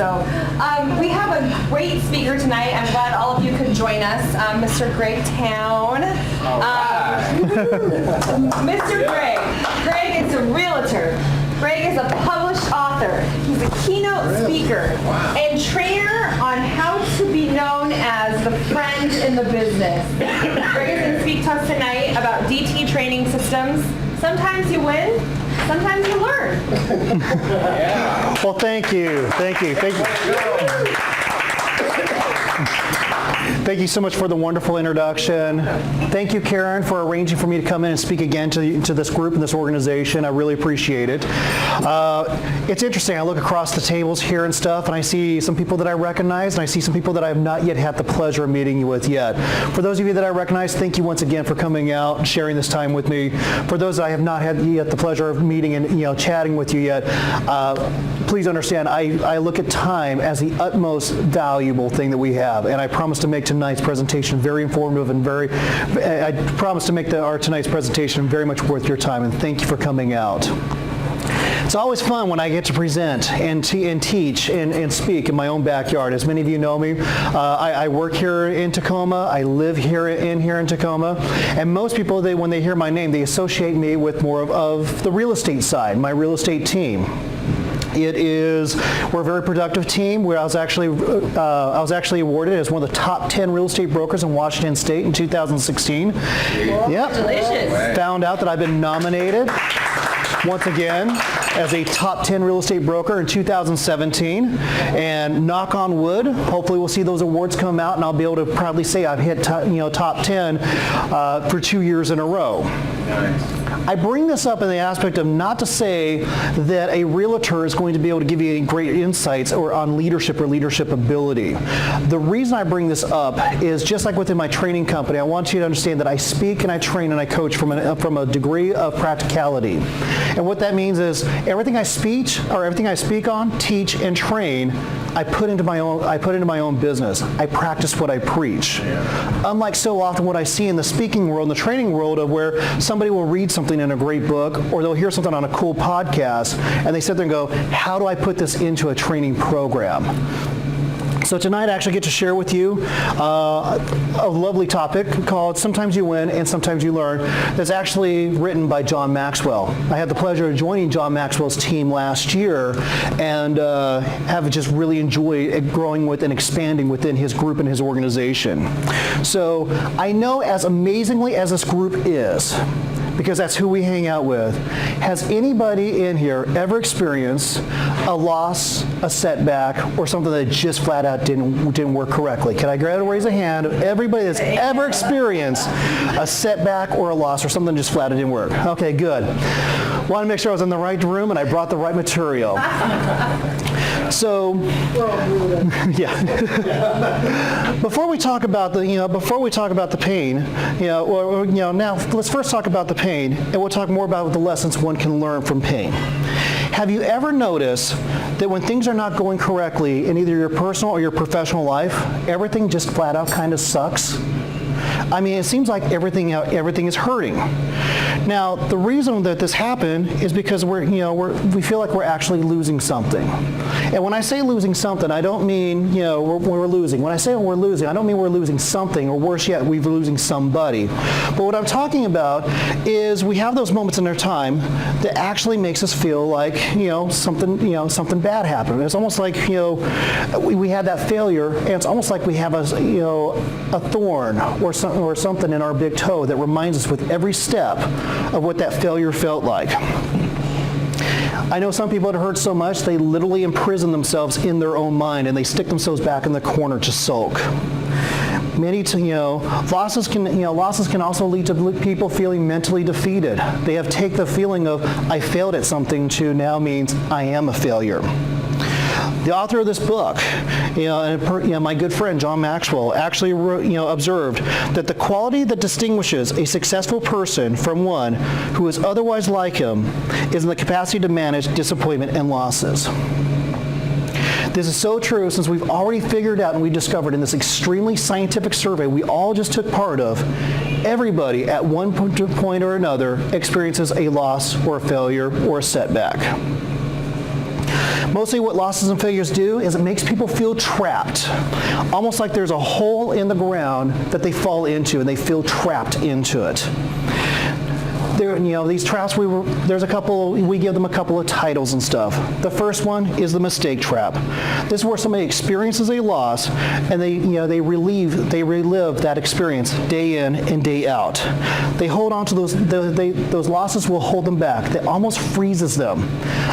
So we have a great speaker tonight. I'm glad all of you could join us. Mr. Greg Towne. Mr. Greg is a realtor. Greg is a published author. He's a keynote speaker and trainer on how to be known as the friend in the business. Greg is going to speak to us tonight about DT training systems. Sometimes you win, sometimes you learn. Well, thank you. Thank you so much for the wonderful introduction. Thank you, Karen, for arranging for me to come in and speak again to this group and this organization. I really appreciate it. It's interesting. I look across the tables here and stuff, and I see some people that I recognize, and I see some people that I have not yet had the pleasure of meeting with yet. For those of you that I recognize, thank you once again for coming out and sharing this time with me. For those that I have not had yet the pleasure of meeting and chatting with you yet, please understand, I look at time as the utmost valuable thing that we have, and I promise to make tonight's presentation very informative and I promise to make tonight's presentation very much worth your time, and thank you for coming out. It's always fun when I get to present and teach and speak in my own backyard. As many of you know me, I work here in Tacoma. I live here in Tacoma. And most people, when they hear my name, they associate me with more of the real estate side, my real estate team. We're a very productive team. I was actually awarded as one of the top 10 real estate brokers in Washington State in 2016. Yep. Congratulations. Found out that I've been nominated once again as a top 10 real estate broker in 2017, and knock on wood, hopefully we'll see those awards come out and I'll be able to proudly say I've hit top 10 for 2 years in a row. Nice. I bring this up in the aspect of not to say that a realtor is going to be able to give you any great insights on leadership or leadership ability. The reason I bring this up is just like within my training company, I want you to understand that I speak and I train and I coach from a degree of practicality. And what that means is everything I speak on, teach, and train, I put into my own business. I practice what I preach. Yeah. Unlike so often what I see in the speaking world, in the training world, of where somebody will read something in a great book or they'll hear something on a cool podcast and they sit there and go, how do I put this into a training program? So tonight I actually get to share with you a lovely topic called Sometimes You Win and Sometimes You Learn, that's actually written by John Maxwell. I had the pleasure of joining John Maxwell's team last year and have just really enjoyed growing with and expanding within his group and his organization. So I know, as amazingly as this group is, because that's who we hang out with, has anybody in here ever experienced a loss, a setback, or something that just flat out didn't work correctly? Can I raise a hand of everybody that's ever experienced a setback or a loss or something just flat out didn't work? Okay, good. Wanted to make sure I was in the right room and I brought the right material. So, yeah. Before we talk about the pain, now let's first talk about the pain, and we'll talk more about the lessons one can learn from pain. Have you ever noticed that when things are not going correctly in either your personal or your professional life, everything just flat out kind of sucks? I mean, it seems like everything is hurting. Now, the reason that this happened is because we feel like we're actually losing something. And when I say losing something, I don't mean, we're losing. When I say we're losing, I don't mean we're losing something, or worse yet, we're losing somebody. But what I'm talking about is we have those moments in our time that actually makes us feel like, something bad happened. It's almost like, we had that failure, and it's almost like we have a thorn or something in our big toe that reminds us with every step of what that failure felt like. I know some people that hurt so much they literally imprison themselves in their own mind and they stick themselves back in the corner to sulk. Losses can also lead to people feeling mentally defeated. They have taken the feeling of I failed at something to now means I am a failure. The author of this book, my good friend John Maxwell, actually observed that the quality that distinguishes a successful person from one who is otherwise like him is in the capacity to manage disappointment and losses. This is so true since we've already figured out and we discovered in this extremely scientific survey we all just took part of, everybody at one point or another experiences a loss or a failure or a setback. Mostly what losses and failures do is it makes people feel trapped, almost like there's a hole in the ground that they fall into and they feel trapped into it. These traps, we give them a couple of titles and stuff. The first one is the mistake trap. This is where somebody experiences a loss and they relive that experience day in and day out. They hold on to those losses will hold them back. That almost freezes them.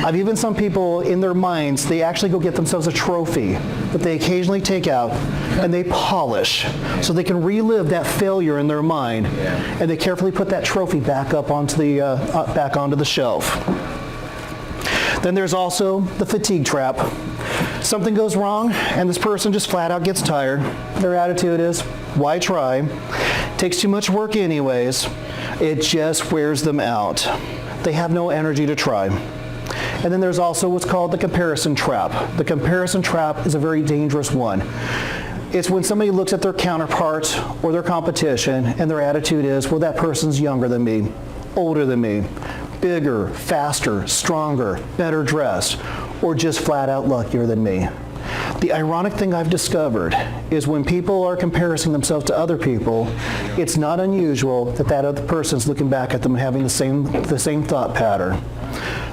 I've even some people in their minds, they actually go get themselves a trophy that they occasionally take out and they polish so they can relive that failure in their mind, and they carefully put that trophy back up onto the shelf. Then there's also the fatigue trap. Something goes wrong and this person just flat out gets tired. Their attitude is, why try? Takes too much work anyways. It just wears them out. They have no energy to try. And then there's also what's called the comparison trap. The comparison trap is a very dangerous one. It's when somebody looks at their counterpart or their competition and their attitude is, well, that person's younger than me, older than me, bigger, faster, stronger, better dressed, or just flat out luckier than me. The ironic thing I've discovered is when people are comparing themselves to other people, it's not unusual that other person's looking back at them and having the same thought pattern.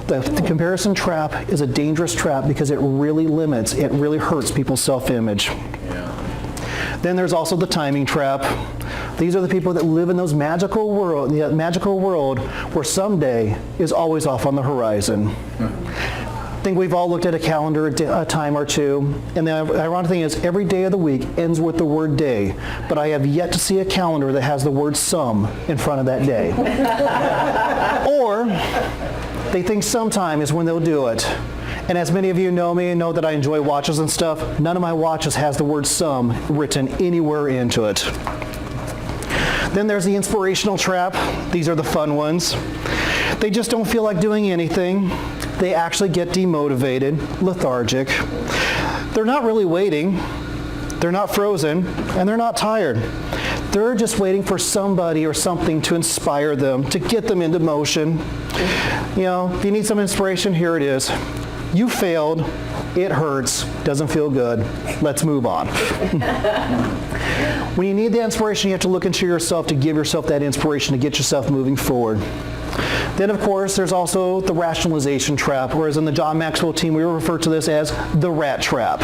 The comparison trap is a dangerous trap because it really hurts people's self-image. Then there's also the timing trap. These are the people that live in those magical world where someday is always off on the horizon. I think we've all looked at a calendar a time or two, and the ironic thing is every day of the week ends with the word day, but I have yet to see a calendar that has the word some in front of that day. Or they think sometime is when they'll do it. And as many of you know me and know that I enjoy watches and stuff, none of my watches has the word some written anywhere into it. Then there's the inspirational trap. These are the fun ones. They just don't feel like doing anything. They actually get demotivated, lethargic. They're not really waiting. They're not frozen, and they're not tired. They're just waiting for somebody or something to inspire them, to get them into motion. If you need some inspiration, here it is. You failed, it hurts, doesn't feel good, let's move on. When you need the inspiration, you have to look into yourself to give yourself that inspiration to get yourself moving forward. Then, of course, there's also the rationalization trap, whereas in the John Maxwell team, we refer to this as the rat trap.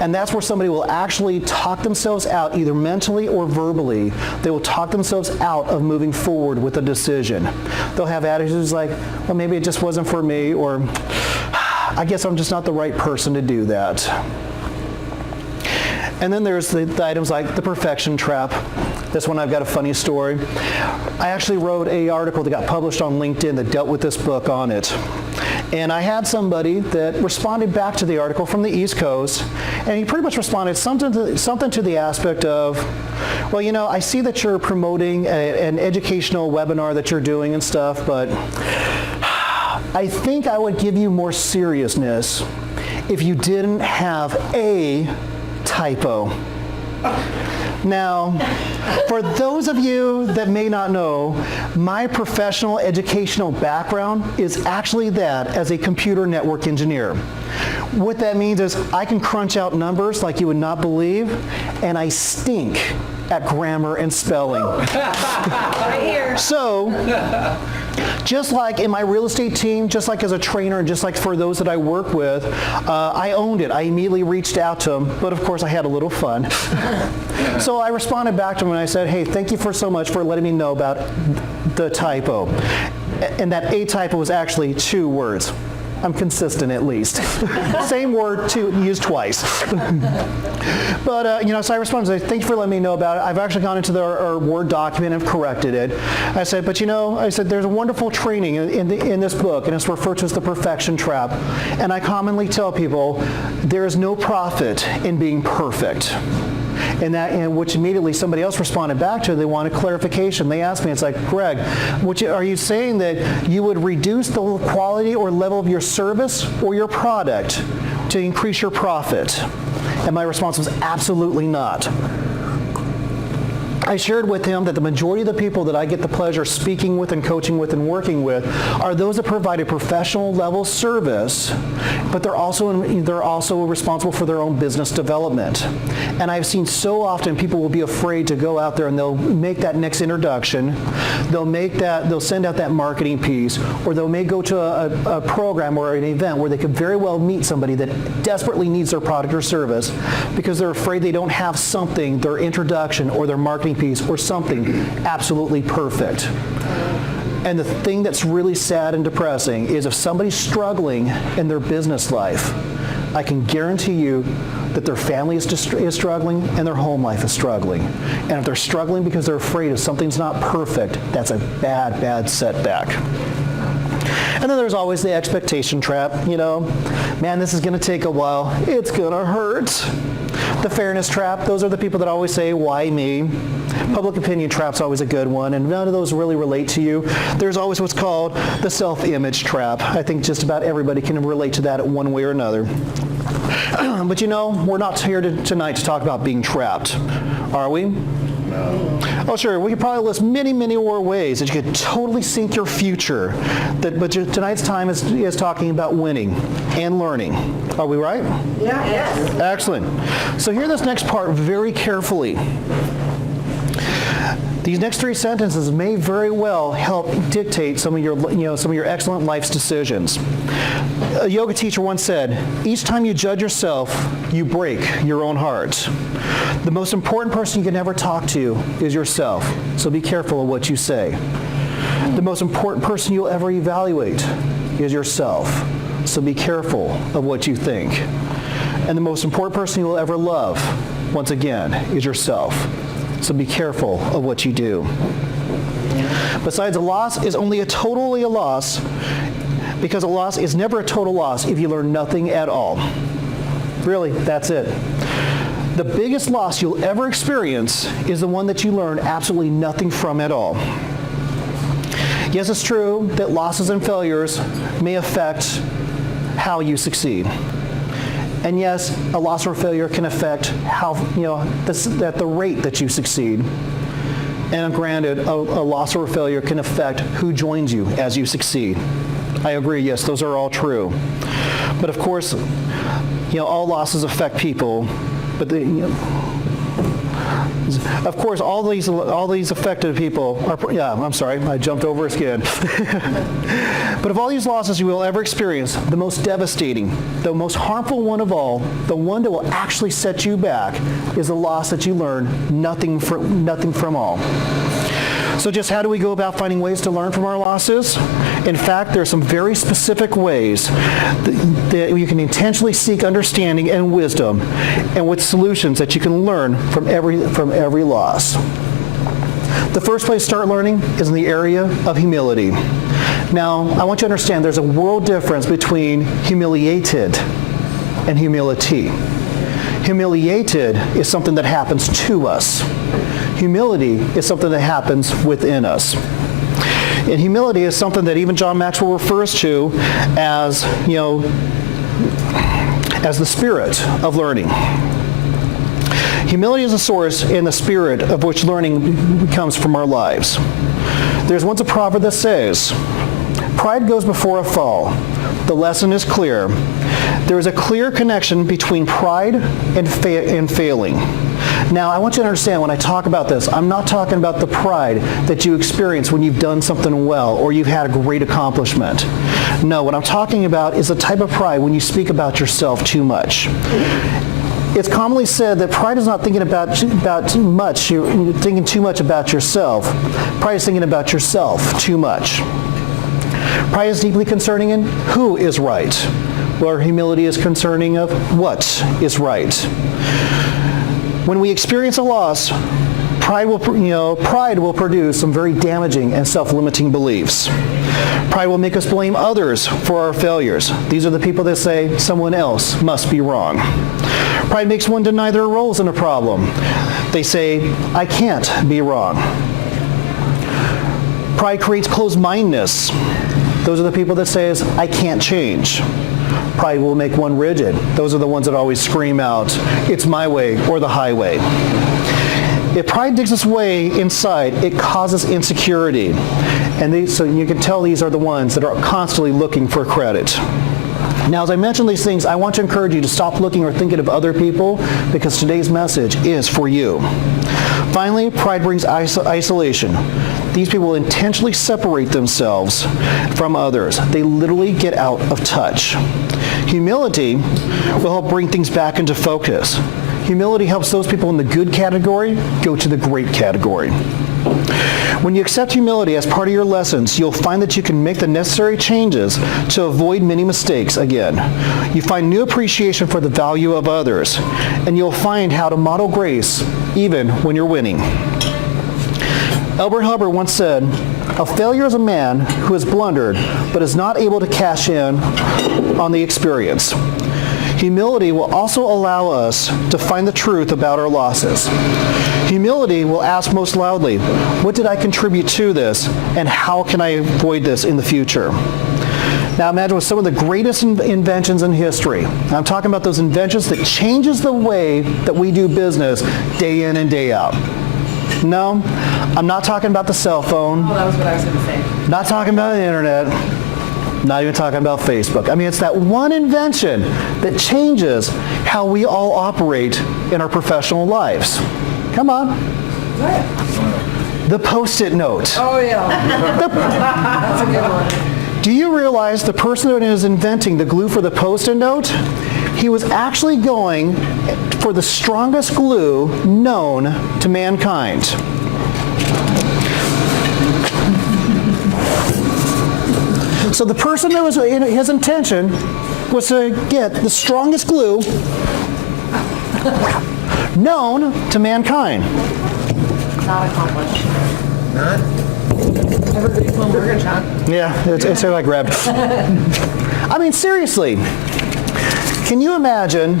And that's where somebody will actually talk themselves out, either mentally or verbally. They will talk themselves out of moving forward with a decision. They'll have attitudes like, well, maybe it just wasn't for me, or I guess I'm just not the right person to do that. And then there's the items like the perfection trap. This one I've got a funny story. I actually wrote an article that got published on LinkedIn that dealt with this book on it. And I had somebody that responded back to the article from the East Coast, and he pretty much responded something to the aspect of, well, I see that you're promoting an educational webinar that you're doing and stuff, but I think I would give you more seriousness if you didn't have a typo. Now, for those of you that may not know, my professional educational background is actually that as a computer network engineer. What that means is I can crunch out numbers like you would not believe, and I stink at grammar and spelling. Right here. So, just like in my real estate team, just like as a trainer, and just like for those that I work with, I owned it. I immediately reached out to them, but of course I had a little fun. So I responded back to them and I said, hey, thank you so much for letting me know about the typo. And that a typo was actually 2 words. I'm consistent at least. Same word used twice. But, so I responded and said, thank you for letting me know about it. I've actually gone into our Word document and corrected it. I said, but there's a wonderful training in this book, and it's referred to as the perfection trap. And I commonly tell people, there is no profit in being perfect. And which immediately somebody else responded back to. They wanted clarification. They asked me, it's like, Greg, are you saying that you would reduce the quality or level of your service or your product to increase your profit? And my response was absolutely not. I shared with him that the majority of the people that I get the pleasure of speaking with and coaching with and working with are those that provide a professional level service, but they're also responsible for their own business development. And I've seen so often people will be afraid to go out there and they'll make that next introduction, they'll send out that marketing piece, or they may go to a program or an event where they could very well meet somebody that desperately needs their product or service because they're afraid they don't have something, their introduction or their marketing piece or something absolutely perfect. And the thing that's really sad and depressing is if somebody's struggling in their business life, I can guarantee you that their family is struggling and their home life is struggling. And if they're struggling because they're afraid if something's not perfect, that's a bad, bad setback. And then there's always the expectation trap, man, this is going to take a while. It's going to hurt. The fairness trap, those are the people that always say, why me? Public opinion trap's always a good one, and none of those really relate to you. There's always what's called the self-image trap. I think just about everybody can relate to that in one way or another. But we're not here tonight to talk about being trapped, are we? No. Oh, sure. We could probably list many, many more ways that you could totally sink your future. But tonight's time is talking about winning and learning. Are we right? Yeah. Yes. Excellent. So hear this next part very carefully. These next three sentences may very well help dictate some of your excellent life's decisions. A yoga teacher once said, each time you judge yourself, you break your own heart. The most important person you can ever talk to is yourself, so be careful of what you say. The most important person you'll ever evaluate is yourself, so be careful of what you think. And the most important person you'll ever love, once again, is yourself. So be careful of what you do. Besides, a loss is only totally a loss because a loss is never a total loss if you learn nothing at all. Really, that's it. The biggest loss you'll ever experience is the one that you learn absolutely nothing from at all. Yes, it's true that losses and failures may affect how you succeed. And yes, a loss or failure can affect at the rate that you succeed. And granted, a loss or a failure can affect who joins you as you succeed. I agree, yes, those are all true. But of course, all losses affect people, but of course, all these affected people are, I'm sorry, I jumped over a skid. But of all these losses you will ever experience, the most devastating, the most harmful one of all, the one that will actually set you back, is the loss that you learn nothing from all. So just how do we go about finding ways to learn from our losses? In fact, there are some very specific ways that you can intentionally seek understanding and wisdom, and with solutions that you can learn from every loss. The first place to start learning is in the area of humility. Now, I want you to understand there's a world difference between humiliated and humility. Humiliated is something that happens to us. Humility is something that happens within us. And humility is something that even John Maxwell refers to as, as the spirit of learning. Humility is a source in the spirit of which learning comes from our lives. There's once a proverb that says, "Pride goes before a fall." The lesson is clear. There is a clear connection between pride and failing. Now, I want you to understand when I talk about this, I'm not talking about the pride that you experience when you've done something well or you've had a great accomplishment. No, what I'm talking about is the type of pride when you speak about yourself too much. It's commonly said that pride is not thinking about too much. You're thinking too much about yourself. Pride is thinking about yourself too much. Pride is deeply concerning in who is right, where humility is concerning of what is right. When we experience a loss, pride will produce some very damaging and self-limiting beliefs. Pride will make us blame others for our failures. These are the people that say someone else must be wrong. Pride makes one deny their roles in a problem. They say, I can't be wrong. Pride creates closed-mindedness. Those are the people that says, I can't change. Pride will make one rigid. Those are the ones that always scream out, it's my way or the highway. If pride digs its way inside, it causes insecurity. And so you can tell these are the ones that are constantly looking for credit. Now, as I mention these things, I want to encourage you to stop looking or thinking of other people, because today's message is for you. Finally, pride brings isolation. These people intentionally separate themselves from others. They literally get out of touch. Humility will help bring things back into focus. Humility helps those people in the good category go to the great category. When you accept humility as part of your lessons, you'll find that you can make the necessary changes to avoid many mistakes again. You find new appreciation for the value of others, and you'll find how to model grace even when you're winning. Albert Hubbard once said, "A failure is a man who has blundered but is not able to cash in on the experience." Humility will also allow us to find the truth about our losses. Humility will ask most loudly, what did I contribute to this, and how can I avoid this in the future? Now imagine with some of the greatest inventions in history. I'm talking about those inventions that changes the way that we do business day in and day out. No, I'm not talking about the cell phone. Oh, that was what I was going to say. Not talking about the internet. Not even talking about Facebook. I mean, it's that one invention that changes how we all operate in our professional lives. Come on. What? The Post-it note. Oh, yeah. That's a good one. Do you realize the person that is inventing the glue for the Post-it note, he was actually going for the strongest glue known to mankind? So the person that was his intention was to get the strongest glue known to mankind. Not accomplished. Not? Everybody's home burger, John. Yeah, it's who I grabbed. I mean, seriously, can you imagine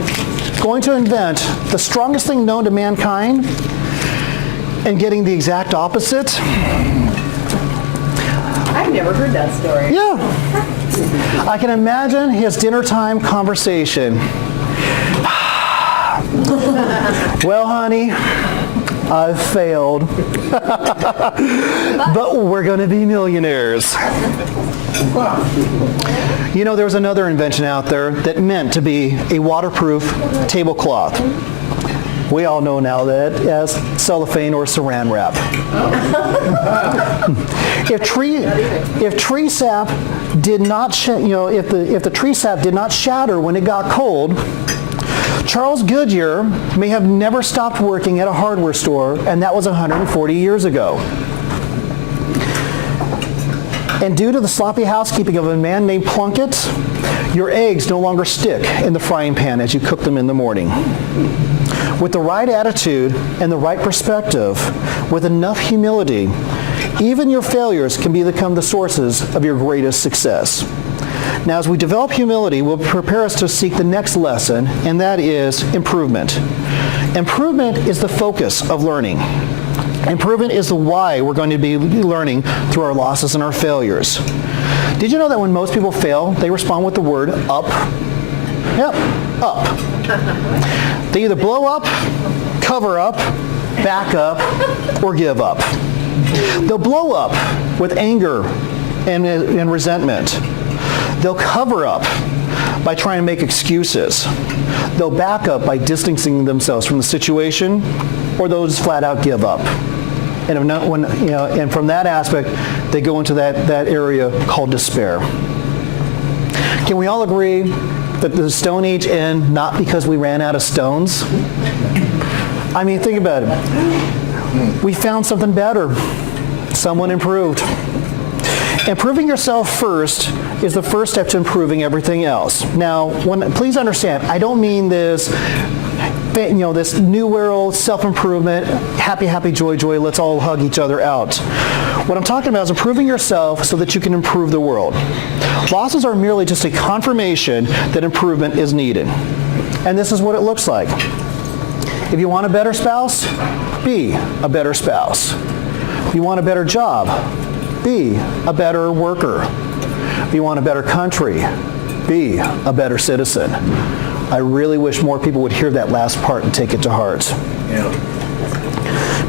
going to invent the strongest thing known to mankind and getting the exact opposite? I've never heard that story. Yeah. I can imagine his dinner time conversation. Well, honey, I've failed. But we're going to be millionaires. You know, there was another invention out there that meant to be a waterproof tablecloth. We all know now that as cellophane or saran wrap. If tree sap did not, if the tree sap did not shatter when it got cold, Charles Goodyear may have never stopped working at a hardware store, and that was 140 years ago. And due to the sloppy housekeeping of a man named Plunkett, your eggs no longer stick in the frying pan as you cook them in the morning. With the right attitude and the right perspective, with enough humility, even your failures can become the sources of your greatest success. Now, as we develop humility, we'll prepare us to seek the next lesson, and that is improvement. Improvement is the focus of learning. Improvement is the why we're going to be learning through our losses and our failures. Did you know that when most people fail, they respond with the word up? Yep, up. They either blow up, cover up, back up, or give up. They'll blow up with anger and resentment. They'll cover up by trying to make excuses. They'll back up by distancing themselves from the situation, or they'll just flat out give up. And from that aspect, they go into that area called despair. Can we all agree that the Stone Age ended not because we ran out of stones? I mean, think about it. We found something better. Someone improved. Improving yourself first is the first step to improving everything else. Now, please understand, I don't mean this, this new world self-improvement, happy, joy, let's all hug each other out. What I'm talking about is improving yourself so that you can improve the world. Losses are merely just a confirmation that improvement is needed. And this is what it looks like. If you want a better spouse, be a better spouse. If you want a better job, be a better worker. If you want a better country, be a better citizen. I really wish more people would hear that last part and take it to heart. Yeah.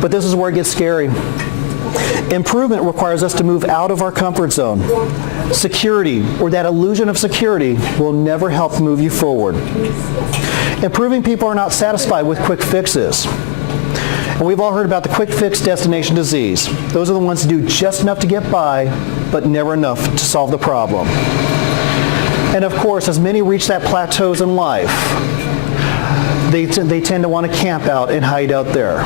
But this is where it gets scary. Improvement requires us to move out of our comfort zone. Security, or that illusion of security, will never help move you forward. Improving people are not satisfied with quick fixes. And we've all heard about the quick fix destination disease. Those are the ones that do just enough to get by, but never enough to solve the problem. And of course, as many reach that plateaus in life, they tend to want to camp out and hide out there.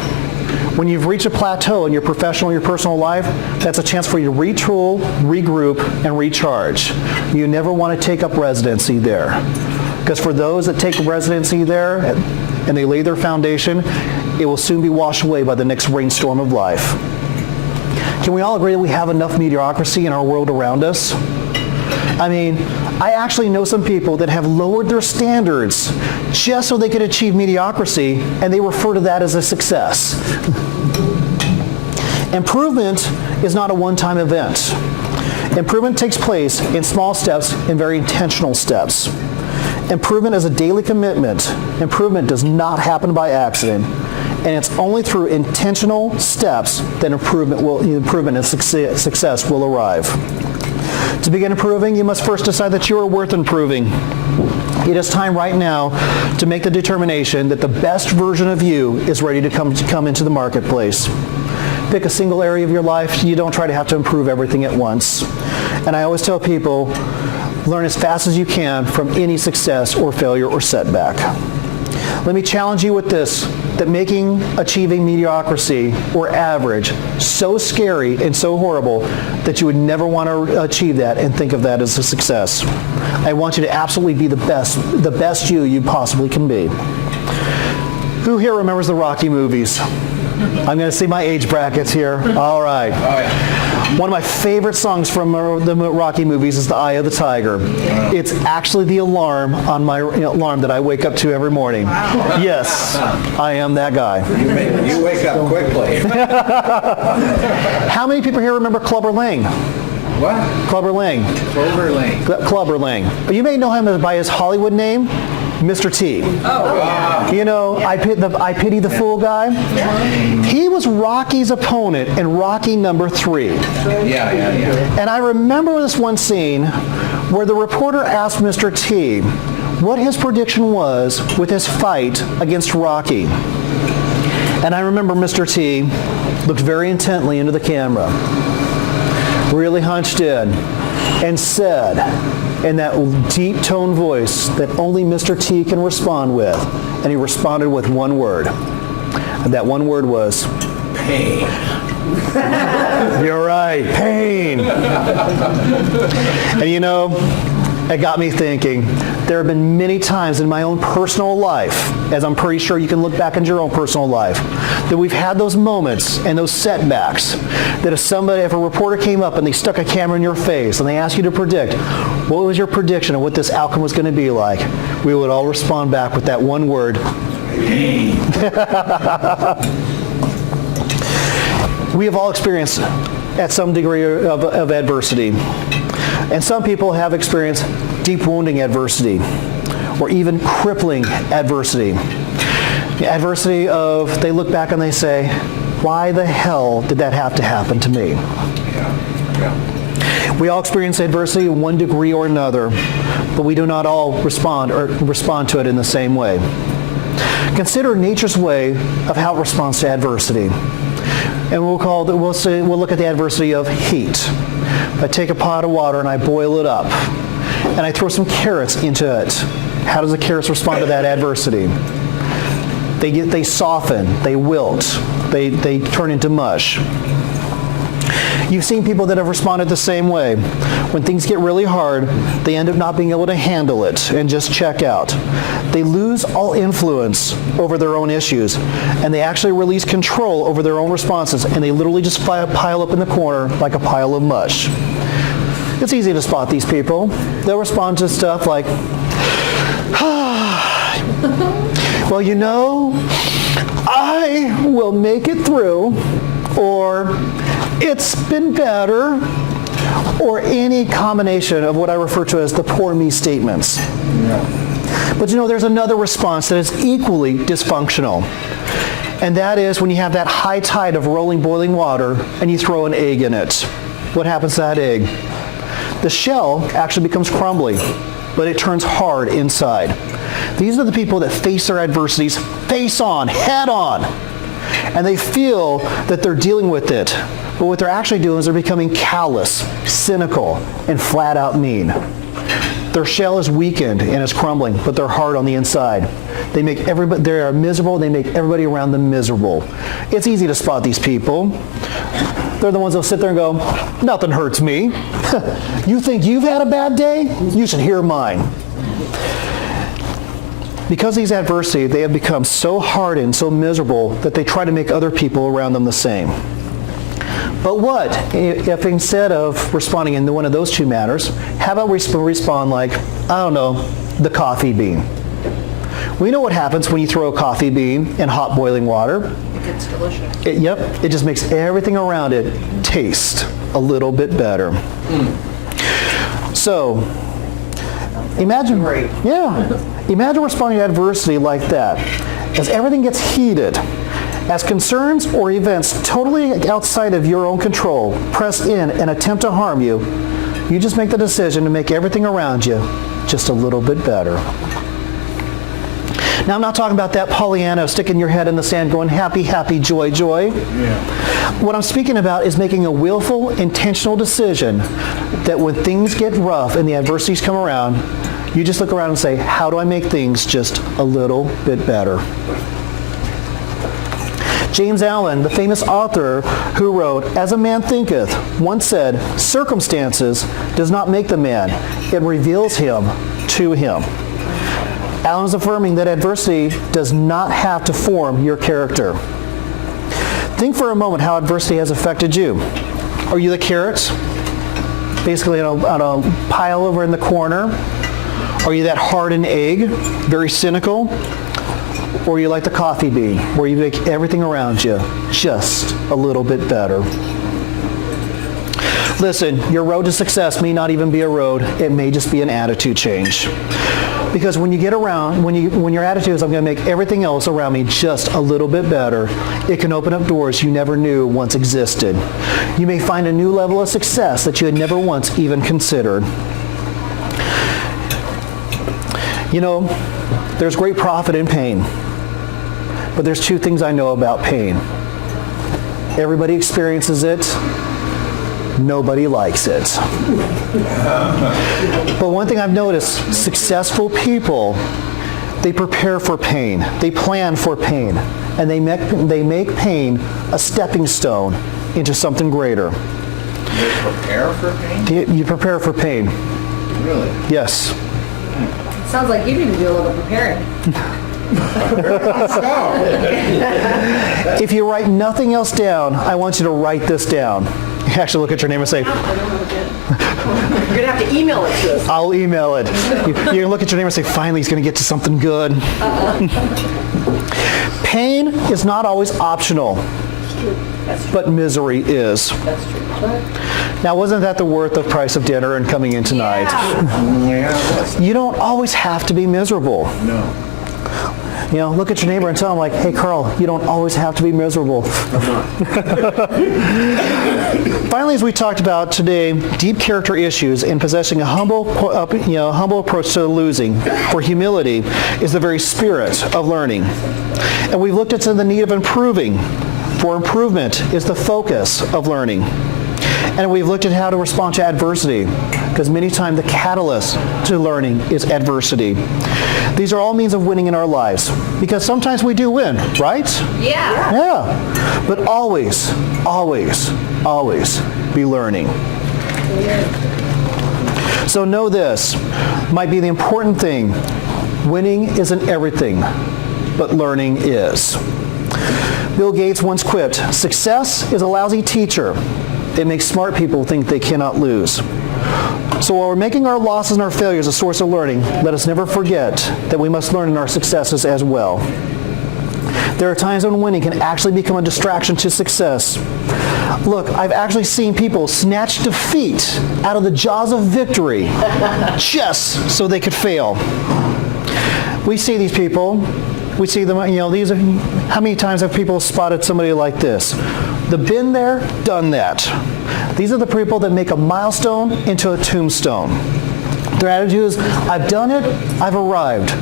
When you've reached a plateau in your professional or your personal life, that's a chance for you to retool, regroup, and recharge. You never want to take up residency there. Because for those that take residency there and they lay their foundation, it will soon be washed away by the next rainstorm of life. Can we all agree that we have enough mediocrity in our world around us? I mean, I actually know some people that have lowered their standards just so they could achieve mediocrity, and they refer to that as a success. Improvement is not a one-time event. Improvement takes place in small steps and very intentional steps. Improvement is a daily commitment. Improvement does not happen by accident, and it's only through intentional steps that improvement and success will arrive. To begin improving, you must first decide that you are worth improving. It is time right now to make the determination that the best version of you is ready to come into the marketplace. Pick a single area of your life. You don't try to have to improve everything at once. And I always tell people, learn as fast as you can from any success or failure or setback. Let me challenge you with this, that achieving mediocrity or average so scary and so horrible that you would never want to achieve that and think of that as a success. I want you to absolutely be the best you possibly can be. Who here remembers the Rocky movies? I'm going to see my age brackets here. All right. Oh, yeah. One of my favorite songs from the Rocky movies is The Eye of the Tiger. It's actually the alarm on my alarm that I wake up to every morning. Wow. Yes, I am that guy. You wake up quickly. How many people here remember Clubber Lang? What? Clubber Lang. Clover Lane. Clubber Lang. You may know him by his Hollywood name, Mr. T. Oh, wow. You know, I Pity the Fool guy. He was Rocky's opponent in Rocky number 3. Yeah. And I remember this one scene where the reporter asked Mr. T what his prediction was with his fight against Rocky. And I remember Mr. T looked very intently into the camera, really hunched in, and said in that deep tone voice that only Mr. T can respond with, and he responded with one word. And that one word was Pain. You're right, pain. And you know, it got me thinking. There have been many times in my own personal life, as I'm pretty sure you can look back into your own personal life, that we've had those moments and those setbacks that if a reporter came up and they stuck a camera in your face and they asked you to predict, what was your prediction of what this outcome was going to be like, we would all respond back with that one word, pain. We have all experienced at some degree of adversity. And some people have experienced deep wounding adversity or even crippling adversity. The adversity of, they look back and they say, why the hell did that have to happen to me? Yeah. We all experience adversity in one degree or another, but we do not all respond to it in the same way. Consider nature's way of how it responds to adversity. And we'll look at the adversity of heat. I take a pot of water and I boil it up, and I throw some carrots into it. How does the carrots respond to that adversity? They soften, they wilt, they turn into mush. You've seen people that have responded the same way. When things get really hard, they end up not being able to handle it and just check out. They lose all influence over their own issues, and they actually release control over their own responses, and they literally just pile up in the corner like a pile of mush. It's easy to spot these people. They'll respond to stuff like, well, you know, I will make it through, or it's been better, or any combination of what I refer to as the poor me statements. Yeah. But you know, there's another response that is equally dysfunctional. And that is when you have that high tide of rolling boiling water and you throw an egg in it. What happens to that egg? The shell actually becomes crumbly, but it turns hard inside. These are the people that face their adversities face on, head on. And they feel that they're dealing with it. But what they're actually doing is they're becoming callous, cynical, and flat out mean. Their shell is weakened and is crumbling, but they're hard on the inside. They are miserable, they make everybody around them miserable. It's easy to spot these people. They're the ones that'll sit there and go, nothing hurts me. You think you've had a bad day? You should hear mine. Because of these adversity, they have become so hardened, so miserable, that they try to make other people around them the same. But what if instead of responding in one of those two manners, how about we respond like, I don't know, the coffee bean? We know what happens when you throw a coffee bean in hot boiling water. It gets delicious. It just makes everything around it taste a little bit better. So, imagine responding to adversity like that. As everything gets heated, as concerns or events totally outside of your own control press in and attempt to harm you, you just make the decision to make everything around you just a little bit better. Now, I'm not talking about that Pollyanna sticking your head in the sand going, happy, happy, joy, joy. Yeah. What I'm speaking about is making a willful, intentional decision that when things get rough and the adversities come around, you just look around and say, how do I make things just a little bit better? James Allen, the famous author who wrote, As a Man Thinketh, once said, circumstances does not make the man, it reveals him to him. Allen is affirming that adversity does not have to form your character. Think for a moment how adversity has affected you. Are you the carrots? Basically on a pile over in the corner? Are you that hardened egg, very cynical? Or are you like the coffee bean, where you make everything around you just a little bit better? Listen, your road to success may not even be a road. It may just be an attitude change. Because when you get around, when your attitude is, I'm going to make everything else around me just a little bit better, it can open up doors you never knew once existed. You may find a new level of success that you had never once even considered. You know, there's great profit in pain. But there's two things I know about pain. Everybody experiences it. Nobody likes it. But one thing I've noticed, successful people, they prepare for pain. They plan for pain. And they make pain a stepping stone into something greater. You prepare for pain? You prepare for pain. Really? Yes. Sounds like you need to do a little preparing. If you write nothing else down, I want you to write this down. You actually look at your name and say, You're going to have to email it to us. I'll email it. You look at your name and say, finally, he's going to get to something good. Pain is not always optional, but misery is. That's true. Now, wasn't that the worth of price of dinner and coming in tonight? Yeah. You don't always have to be miserable. No. You know, look at your neighbor and tell him, like, hey, Carl, you don't always have to be miserable. Finally, as we talked about today, deep character issues in possessing a humble approach to losing, for humility is the very spirit of learning. And we've looked into the need of improving, for improvement is the focus of learning. And we've looked at how to respond to adversity, because many times the catalyst to learning is adversity. These are all means of winning in our lives, because sometimes we do win, right? Yeah. Yeah. But always, always, always be learning. So know this might be the important thing. Winning isn't everything, but learning is. Bill Gates once quipped, success is a lousy teacher. It makes smart people think they cannot lose. So while we're making our losses and our failures a source of learning, let us never forget that we must learn in our successes as well. There are times when winning can actually become a distraction to success. Look, I've actually seen people snatch defeat out of the jaws of victory just so they could fail. We see these people We see them, these are, how many times have people spotted somebody like this? The been there, done that. These are the people that make a milestone into a tombstone. Their attitude is, I've done it, I've arrived.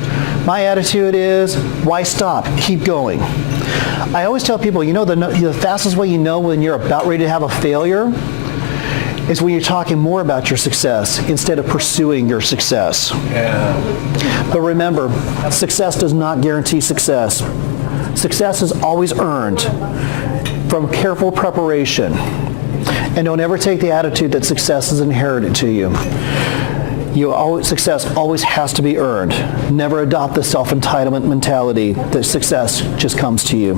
My attitude is, why stop? Keep going. I always tell people, the fastest way you know when you're about ready to have a failure is when you're talking more about your success instead of pursuing your success. Yeah. But remember, success does not guarantee success. Success is always earned from careful preparation. And don't ever take the attitude that success is inherited to you. Success always has to be earned. Never adopt the self-entitlement mentality that success just comes to you.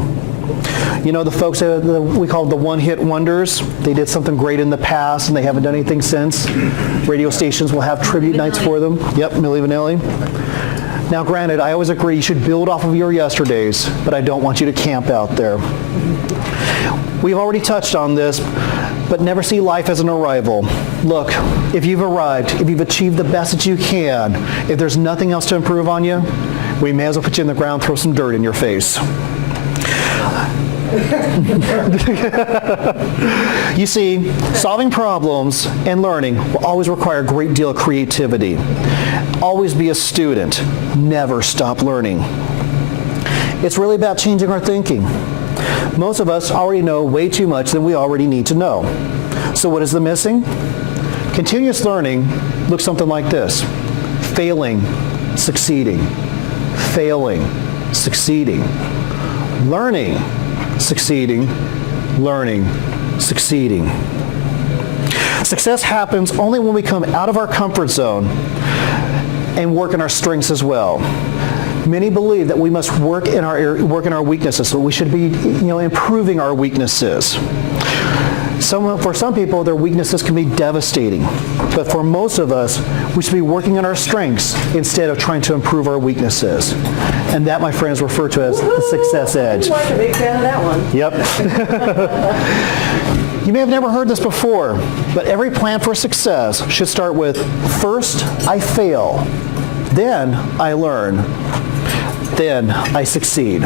The folks that we call the one-hit wonders, they did something great in the past and they haven't done anything since. Radio stations will have tribute nights for them. Yep, Milli Vanilli. Now granted, I always agree you should build off of your yesterdays, but I don't want you to camp out there. We've already touched on this, but never see life as an arrival. Look, if you've arrived, if you've achieved the best that you can, if there's nothing else to improve on you, we may as well put you in the ground, throw some dirt in your face. You see, solving problems and learning will always require a great deal of creativity. Always be a student. Never stop learning. It's really about changing our thinking. Most of us already know way too much than we already need to know. So what is the missing? Continuous learning looks something like this. Failing, succeeding. Failing, succeeding. Learning, succeeding. Learning, succeeding. Success happens only when we come out of our comfort zone and work in our strengths as well. Many believe that we must work in our weaknesses, so we should be, improving our weaknesses. For some people, their weaknesses can be devastating, but for most of us, we should be working on our strengths instead of trying to improve our weaknesses. And that, my friends, refer to as the success edge. I'm a big fan of that one. Yep. You may have never heard this before, but every plan for success should start with, first, I fail, then I learn, then I succeed.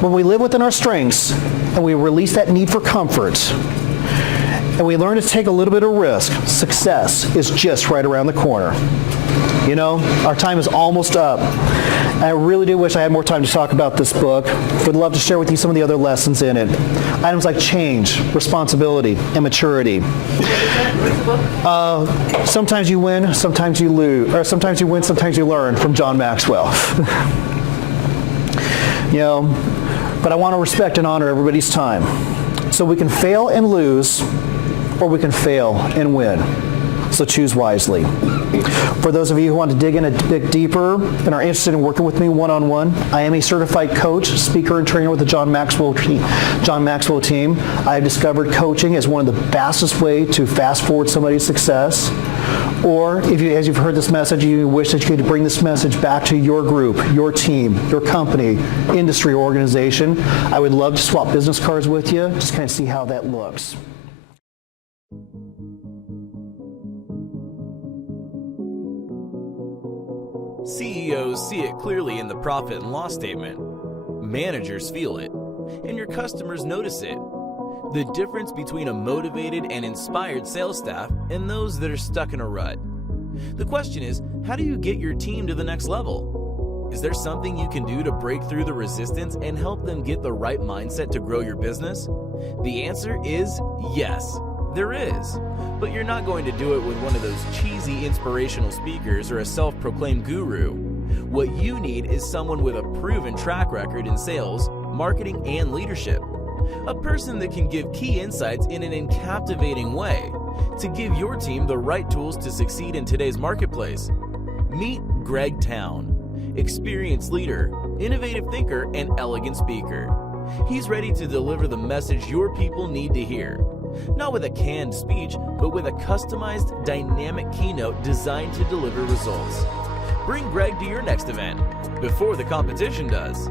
When we live within our strengths and we release that need for comfort and we learn to take a little bit of risk, success is just right around the corner. Our time is almost up. I really do wish I had more time to talk about this book. Would love to share with you some of the other lessons in it. Items like change, responsibility, and maturity. Sometimes you win, sometimes you lose. Or sometimes you win, sometimes you learn, from John Maxwell. But I want to respect and honor everybody's time. So we can fail and lose, or we can fail and win. So choose wisely. For those of you who want to dig in a bit deeper and are interested in working with me one-on-one, I am a certified coach, speaker, and trainer with the John Maxwell team. I have discovered coaching as one of the fastest ways to fast forward somebody's success. Or as you've heard this message, you wish that you could bring this message back to your group, your team, your company, industry, or organization, I would love to swap business cards with you, just kind of see how that looks. CEOs see it clearly in the profit and loss statement. Managers feel it, and your customers notice it. The difference between a motivated and inspired sales staff and those that are stuck in a rut. The question is, how do you get your team to the next level? Is there something you can do to break through the resistance and help them get the right mindset to grow your business? The answer is yes, there is. But you're not going to do it with one of those cheesy inspirational speakers or a self-proclaimed guru. What you need is someone with a proven track record in sales, marketing, and leadership. A person that can give key insights in an captivating way to give your team the right tools to succeed in today's marketplace. Meet Greg Towne, experienced leader, innovative thinker, and elegant speaker. He's ready to deliver the message your people need to hear. Not with a canned speech, but with a customized, dynamic keynote designed to deliver results. Bring Greg to your next event before the competition does.